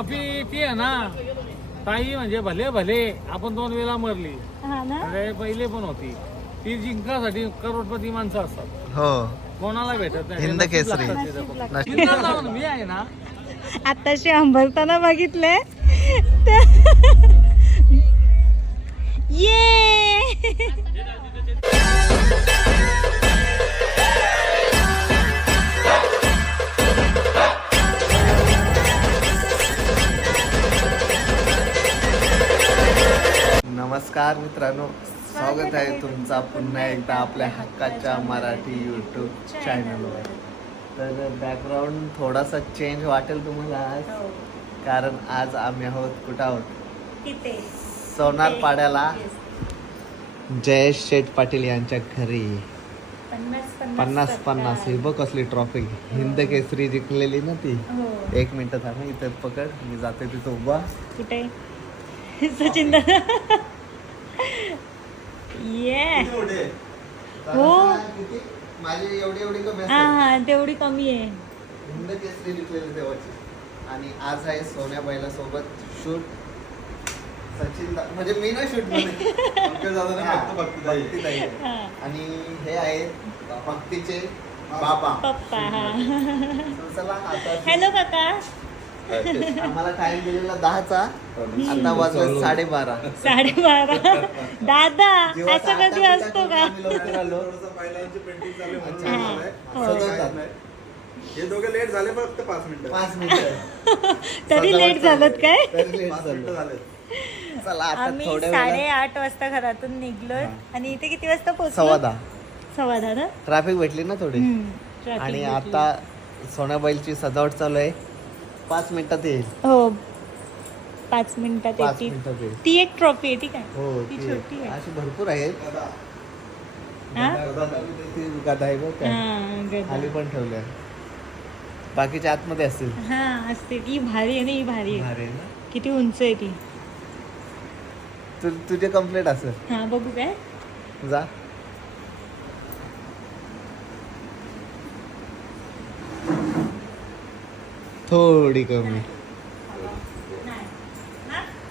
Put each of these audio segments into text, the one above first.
Coffee ती आहे ना ताई म्हणजे भले भले आपण दोन वेळा मरली. हा ना? अरे पहिले पण होती. ती जिंकासाठी करोडपती माणसं असतात. हो. कोणाला भेटत नाही. हिंद नशीब केसरी. लागतात ते लोकं. नशीब. जिंकणार जाऊन मी आहे ना. आताशी अंबरताना बघितले ये नमस्कार मित्रांनो स्वागत आहे तुमचा पुन्हा एकदा आपल्या हक्काच्या मराठी यूट्यूब चॅनलवर तर बॅकग्राऊंड थोडासा चेंज वाटेल तुम्हाला आज कारण आज आम्ही आहोत कुठं आहोत सोनार पाड्याला जयेश शेठ पाटील यांच्या घरी. पन्नास पन्नास ही बघ कसली ट्रॉफी हिंद केसरी जिंकलेली ना ती. हो. एक मिनिट थांब इथे पकड. मी जाते तिथं उभा. कुठे? सचिन. ये हो. माझी एवढी एवढी कमी हा हा तेवढी कमी आहे. हिंद केसरी जिंकलेली तेव्हाची आणि आज आहे सोन्या बाईला सोबत शूट. सचिन म्हणजे मी ना शूट हा. आणि हे आहेत भक्तीचे बाबा हा. हॅलो काका. आम्हाला टाइम दिलेला दहाचा आता वाजले साडेबारा. साडेबारा. दादा असं कधी असतो का. हो. हे. दोघे लेट झाले फक्त पाच मिनिटं. पाच मिनिटं. तरी लेट झालं काय? तरी लेट पाच झालं. मिनिटं झाले चला आता आम्ही साडेआठ वाजता घरातून निघलोय. आणि इथे किती वाजता पोहोचलो? सव्वा दहा. सव्वा दहा ना? ट्रॅफिक भेटली ना थोडी. आणि. आता सोनाबाईलची सजावट चालू आहे. पाच मिनिटात येईल. हो. पाच मिनिटात पाच येते मिनिटात येईल. ती एक ट्रॉफी आहे ती काय हो ती ती छोटी आहे. अशी भरपूर आहेत हा? ती गदा आहे बघ काय हा, गदा. खाली पण ठेवल्या बाकीच्या आतमध्ये असतील. हा असते ती भारी आहे ना ही भारी आहे. भारी आहे ना? किती उंच आहे ती? तु तुझे कम्प्लेट असेल. हा बघू काय? जा. थोडी कमी.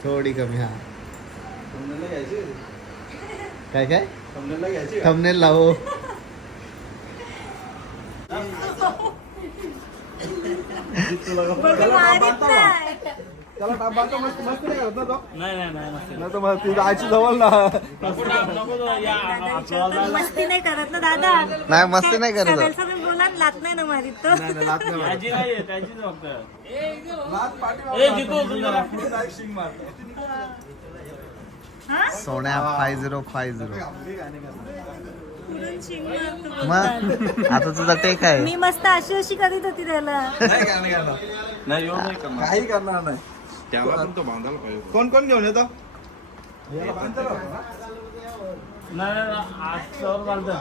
थोडी कमी हा. काय काय? थंबनेल लावो. त्याला टाप तो मस्त मस्त नाही करत ना तो? नाही नाही नाही नसते. नाही तर मग ती जायची जवळ ना. नको ना, नको तो, या, दादा आपल्याला विचारतात, मस्ती नाही करत ना दादा? नाही मस्ती नाही करत. सगळं सगळं बोला लात नाही ना मारीत तो. त्याची नाही आहे, त्याचीच फक्त. लात पाठी ए, जितू, तू जरा. डायरेक्ट शिंग मारतो. हा? Sonya five zero five zero. पुढून शिंग मारतो बोलतात. मग? आता तुझा टेक आहे. मी मस्त अशी अशी करीत होती त्याला. नाही का नाही करणार नाही, एवढं नाही करणार. काही करणार नाही. त्याला पण तो बांधायला पाहिजे कोण कोण घेऊन येतो? याला बांधता राहतो ना? नाही, नाही, नाही, आज सर चालतं.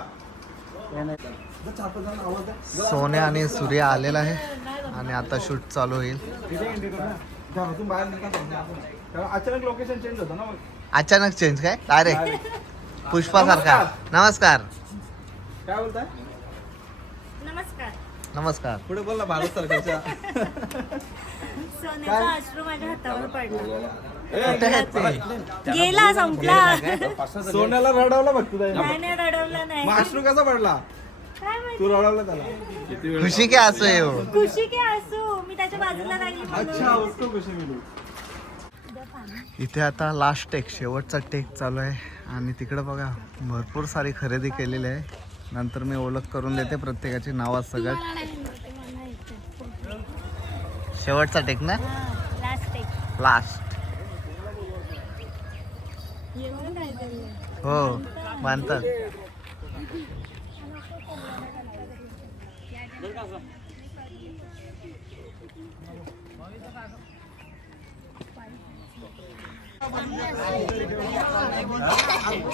नाही. जर चार पाच जण आवाज द्या. सोन्या आणि सूर्य आलेला आहे आणि आता शूट चालू होईल. अचानक लोकेशन चेंज होतं ना मग. अचानक चेंज काय? डायरेक्ट पुष्पासारखा. नमस्कार. काय बोलताय? नमस्कार. पुढे बोल ना भारत सरकारच्या. सोन्याचा अश्रू माझ्या हातावर पडला. कुठे आहेत ते गेला. संपला. सोन्याला रडवलं बघ तुला. नाही नाही रडवला नाही. माश्रू कसा पडला? काय माहिती? तू रडवलं त्याला. खुशी के असो येऊ खुशी की असू. मी त्याच्या बाजूला राहिली म्हणून. अच्छा उसको खुशी मिळू इथे आता लास्ट टेक शेवटचा टेक चालू आहे. आणि तिकडे बघा भरपूर सारी खरेदी केलेली आहे. नंतर मी ओळख करून देते प्रत्येकाची नावात सगळं. शेवटचा टेक ना. लास्ट. हो बांधतात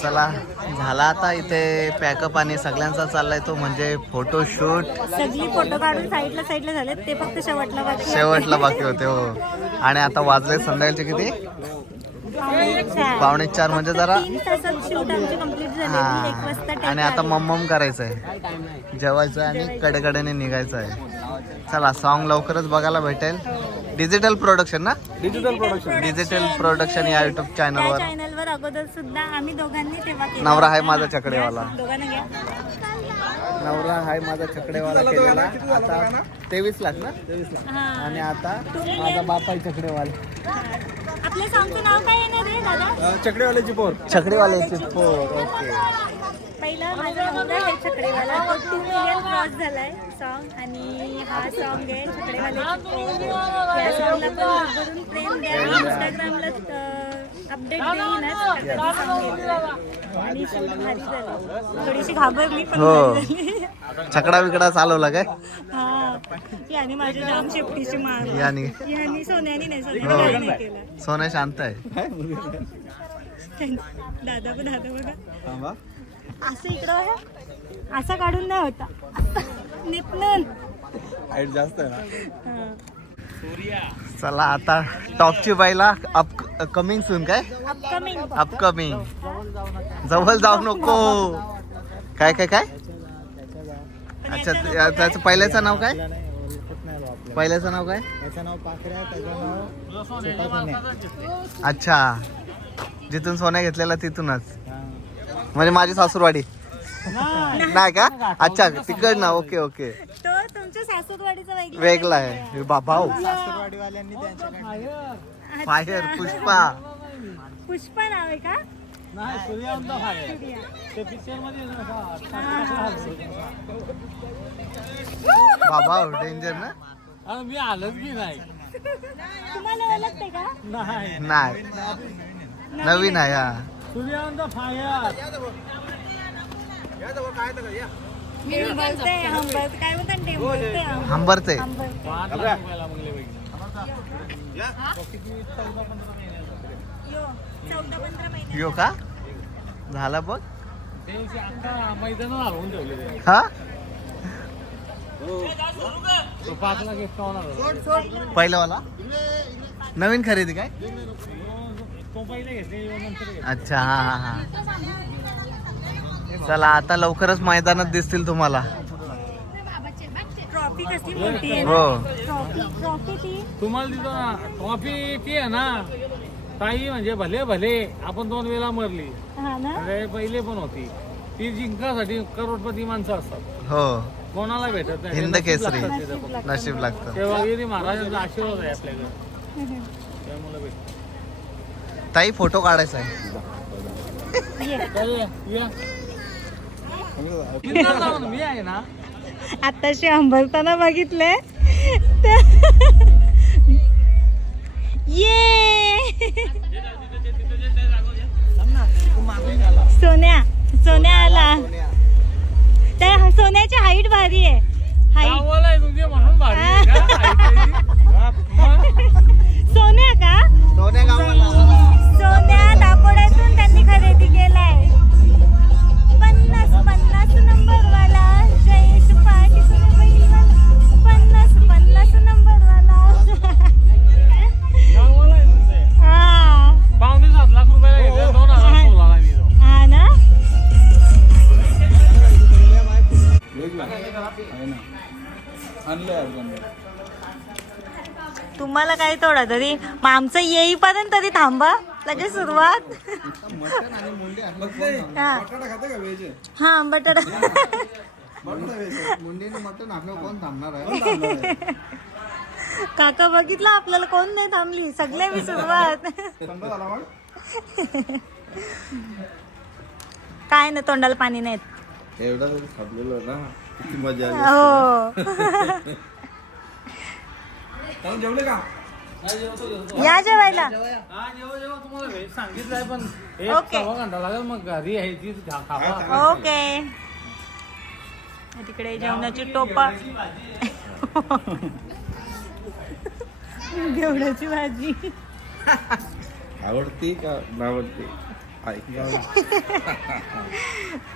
चला झाला आता इथे पॅकअप आणि सगळ्यांचा चाललाय तो म्हणजे फोटोशूट सगळी फोटो काढून साईडला साईडला झाले ते फक्त शेवटला बाकी. शेवटला बाकी होते हो. आणि आता वाजले संध्याकाळचे किती. पावणे चार म्हणजे जरा. हा. आणि आता. मम्मम करायचं आहे जेवायचं आणि कडेकडेने निघायचं आहे चला सॉन्ग लवकरच बघायला भेटेल. डिजिटल प्रोडक्शन ना? डिजिटल प्रोडक्शन डिजिटल प्रोडक्शन या युट्यूब चॅनलवर चॅनलवर अगोदर सुद्धा आम्ही दोघांनी तेव्हा केलं. नवरा आहे माझा दोघांना घ्या. नवरा हाय माझा छकडेवाला केलेला. आता तेवीस लाख ना? हा. आणि आता माझा बाप आहे छकडेवाला. आपल्या सॉंगचं नाव काय येणार आहे दादा? चकडेवाल्याची पोर. छकडेवाल्याचे पोर ओके. पहिला माझा नवरा आहे छकडेवाला तो टू मिलियन क्रॉस झालाय सॉन्ग आणि हा सॉन्ग आहे छकडेवाल्याची पोर या सॉन्गला पण भरभरून प्रेम द्या. इंस्टाग्रामला अपडेट देईनच येतं. आणि शूट भारी झालं. थोडीशी घाबरली पण हो. भारी झाली. छकडा बिकडा चालवला काय? हा. याने माझ्या जाम शेपटीची मार याने. यांनी सोन्यानी नाही हो. सोन्याने काही नाही केलं. सोन्या शांत आहे. दादा पण दादा बघा. थांबा. असं इकडं बघा. असा काढून नाही होता. निपणून. हाईट जास्त आहे ना? हा. चला आता टॉपची बाईला अप कमिंग सून काय? अपकमिंग अपकमिंग जवळ जाऊ नको. काय काय काय? अच्छा त्या- त्याचं पहिल्याचं नाव काय? पहिल्याचं नाव काय? अच्छा. जिथून सोन्या घेतलेला तिथूनच. म्हणजे माझी सासूरवाडी. नाही का? अच्छा तिकड ना ओके ओके. तो तुमच्या सासूरवाडीचा वेगळा वेगळा आहे. बाबा फायर पुष्पा. पुष्पा नाव आहे का? बाबा डेंजर ना? अरे मी आलोच की नाही. तुम्हाला ओळखते का? नाही. नाही. नवीन आहे. हा. सूर्यवंत फायर. मी बोलते हंबरते काय म्हणतात ते बोलते हंबरते हंबरते पाच लाख रुपयाला मंगले पैकी यो. का? झाला बघ. मैदान हलवून ठेवले ते. हा? तो पाच लाख एकावन्न पहिलावाला नवीन खरेदी काय? अच्छा हा हा हा. चला आता लवकरच मैदानात दिसतील तुम्हाला. हो ट्रॉफी ट्रॉफी ती? तुम्हाला ना ट्रॉफी ती आहे ना. ताई म्हणजे भले भले आपण दोन वेळा मरली. हा ना? अरे पहिले पण होती. ती जिंकासाठी करोडपती माणसं असतात. हो. कोणाला भेटत नाही. हिंद केसरी. नशीब लागतं. महाराजांचा आशीर्वाद आहे आपल्याकडे. त्यामुळे भेटत. ताई फोटो काढायचा आहे ये. चल या, या. किल्ला जाऊन मी आहे ना आताशी अंबरताना बघितले ये सोन्या सोन्या आला त्या सोन्याची हाईट भारी आहे हाईट आहे का? सोन्या का सोन्या दापोड्यातून त्यांनी खरेदी केलाय. पन्नास पन्नास नंबर वाला जयेश पाटील पहिलवान पन्नास पन्नास नंबर वाला गावाला आहे तुझे. पावणे सात लाख रुपयाला घेतले दोन हजार सोळाला मी तो. हा ना? तुम्हाला काय थोडा तरी मग आमचं येईपर्यंत तरी थांबा. लगेच सुरुवात. हा. बटाटा खाता का व्हेज हा बटाटा. मुंडीने मटण आपल्याला कोण थांबणार आहे काका बघितलं आपल्याला कोण नाही थांबली. सगळे मी सुरुवात. काय ना तोंडाला पाणी नाहीत. एवढा थांबलेलो ना. किती मजा आली. हो. जेवले का? या जेवायला. हा सांगितलंय पण ओके. सव्वा घंटा लागेल मग घरी आहे ती ओके. तिकडे जेवणाची टोपा. जेवणाची भाजी. आवडती का नावडती?